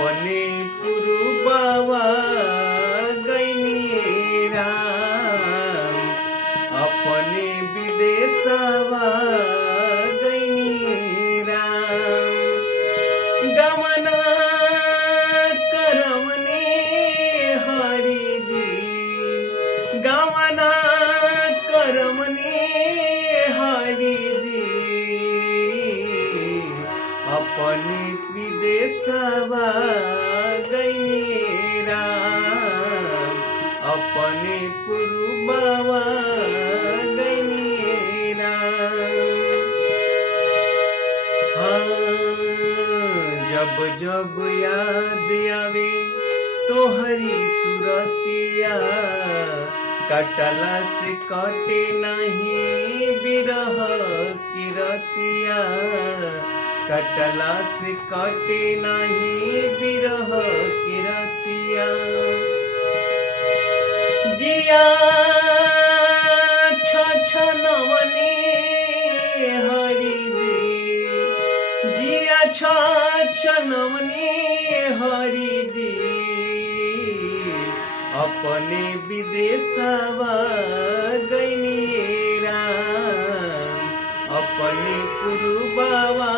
अपने पुरबावा गइनी राम, अपने विदेशवा गइनी राम। गमना करमने हरिदी, गमना करमने हरिदी, अपने विदेशवा गइनी राम, अपने पुरबावा गइनी राम। हाँ, जब जब याद आवे तोहरी सुरतिया, कटला से कटे नहीं बिरह की रतिया, कटला से कटे नहीं बिरह की रतिया। जिया छछनवनी हरिदी, जिया छछनवनी हरिदी, अपने विदेशवा गइनी राम, अपने पुरबावा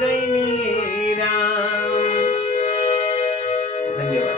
गइनी राम। धन्यवाद।